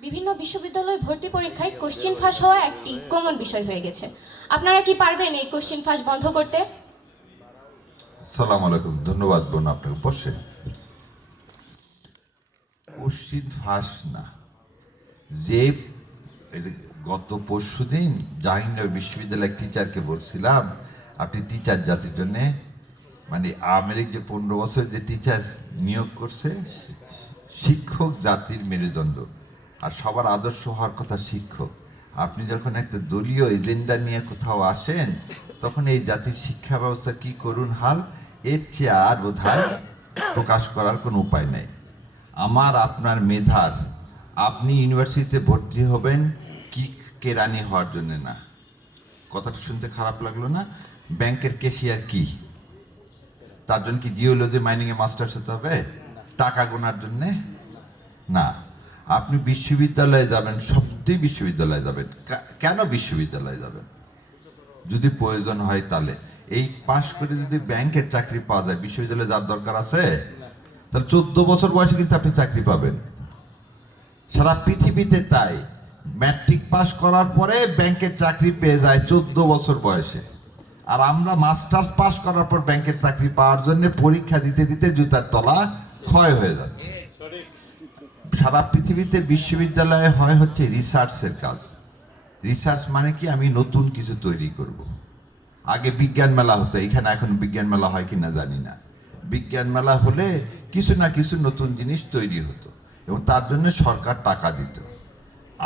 বিভিন্ন বিশ্ববিদ্যালয় ভর্তি পরীক্ষায় কোশ্চেন ফাঁস হওয়া একটি কমন বিষয় হয়ে গেছে। আপনারা কি পারবেন এই কোশ্চেন ফাঁস বন্ধ করতে? আসসালামু আলাইকুম, ধন্যবাদ বোন, আপনাকে বসেন। কোশ্চিন ফাঁস না, যে গত পরশুদিন জাহাঙ্গীরনগর বিশ্ববিদ্যালয়ের টিচারকে বলছিলাম, আপনি টিচার জাতির জন্যে মানে আমেরিক যে 15 বছর যে টিচার নিয়োগ করছে, শিক্ষক জাতির মেরুদণ্ড আর সবার আদর্শ হওয়ার কথা শিক্ষক। আপনি যখন একটা দলীয় এজেন্ডা নিয়ে কোথাও আসেন, তখন এই জাতির শিক্ষা ব্যবস্থা কি করুন হাল, এর চেয়ে আর বোধহয় প্রকাশ করার কোনো উপায় নেই। আমার আপনার মেধার, আপনি ইউনিভার্সিটিতে ভর্তি হবেন কি কেরানি হওয়ার জন্য না। কথাটা শুনতে খারাপ লাগলো না? ব্যাংকের ক্যাশিয়ার কি তার জন্য কি জিওলজি মাইনিংয়ে মাস্টার্স হতে হবে? টাকা গোনার জন্যে না। আপনি বিশ্ববিদ্যালয়ে যাবেন, সত্যিই বিশ্ববিদ্যালয়ে যাবেন। কেন বিশ্ববিদ্যালয়ে যাবেন? যদি প্রয়োজন হয় তাহলে। এই পাশ করে যদি ব্যাংকের চাকরি পাওয়া যায়, বিশ্ববিদ্যালয়ে যার দরকার আছে, তাহলে 14 বছর বয়সে কিন্তু আপনি চাকরি পাবেন। সারা পৃথিবীতে তাই, ম্যাট্রিক পাস করার পরে ব্যাংকের চাকরি পেয়ে যায় 14 বছর বয়সে। আর আমরা মাস্টার্স পাস করার পর ব্যাংকের চাকরি পাওয়ার জন্য পরীক্ষা দিতে দিতে জুতার তলা ক্ষয় হয়ে যাচ্ছে। সারা পৃথিবীতে বিশ্ববিদ্যালয়ে হয় হচ্ছে রিসার্চের কাজ। রিসার্চ মানে কি, আমি নতুন কিছু তৈরি করব। আগে বিজ্ঞান মেলা হতো, এখানে এখন বিজ্ঞান মেলা হয় কিনা জানি না। বিজ্ঞান মেলা হলে কিছু না কিছু নতুন জিনিস তৈরি হতো এবং তার জন্য সরকার টাকা দিত।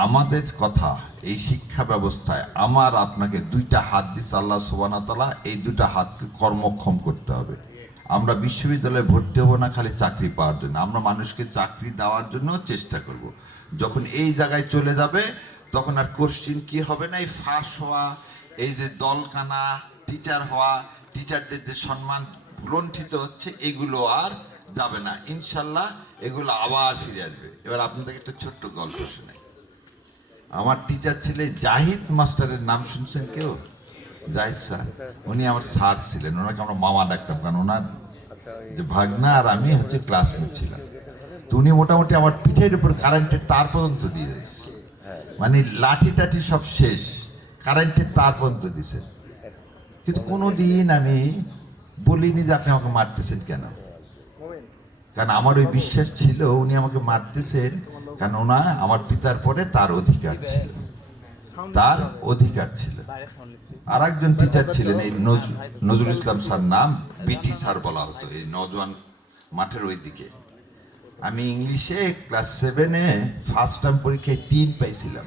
আমাদের কথা, এই শিক্ষা ব্যবস্থায় আমার আপনাকে দুইটা হাত দিচ্ছে আল্লাহ সুবহানাহু ওয়া তাআলা, এই দুটা হাতকে কর্মক্ষম করতে হবে। আমরা বিশ্ববিদ্যালয়ে ভর্তি হব না খালি চাকরি পাওয়ার জন্য, আমরা মানুষকে চাকরি দেওয়ার জন্য চেষ্টা করব। যখন এই জায়গায় চলে যাবে, তখন আর কোশ্চিন কি হবে না, এই ফাঁস হওয়া, এই যে দলকানা, টিচার হওয়া, টিচারদের যে সম্মান লুণ্ঠিত হচ্ছে, এগুলো আর যাবে না ইনশাল্লাহ। এগুলো আবার ফিরে আসবে। এবার আপনাদের একটা ছোট্ট গল্প শুনে। আমার টিচার ছিলেন জাহিদ মাস্টারের নাম শুনছেন কেউ? জাহিদ স্যার, উনি আমার স্যার ছিলেন। ওনাকে আমরা মামা ডাকতাম, কারণ ওনার যে ভাগনা আর আমি হচ্ছে ক্লাসমেট ছিলাম। তো উনি মোটামুটি আমার পিঠের উপর কারেন্টের তার পর্যন্ত দিয়ে দিয়েছে, মানে লাঠি টাঠি সব শেষ, কারেন্টের তার পর্যন্ত দিয়েছেন। কিন্তু কোনো দিন আমি বলিনি যে আপনি আমাকে মারতেছেন কেন, কারণ আমার ওই বিশ্বাস ছিল উনি আমাকে মারতেছেন কারণ ওনা আমার পিতার পরে তার অধিকার ছিল, তার অধিকার ছিল। আর একজন টিচার ছিলেন, এই নজরুল ইসলাম স্যার নাম, বিটি স্যার বলা হতো, এই নজওয়ান মাঠের ওই দিকে। আমি ইংলিশে ক্লাস 7-এ ফার্স্ট টার্ম পরীক্ষায় 3 পাইছিলাম।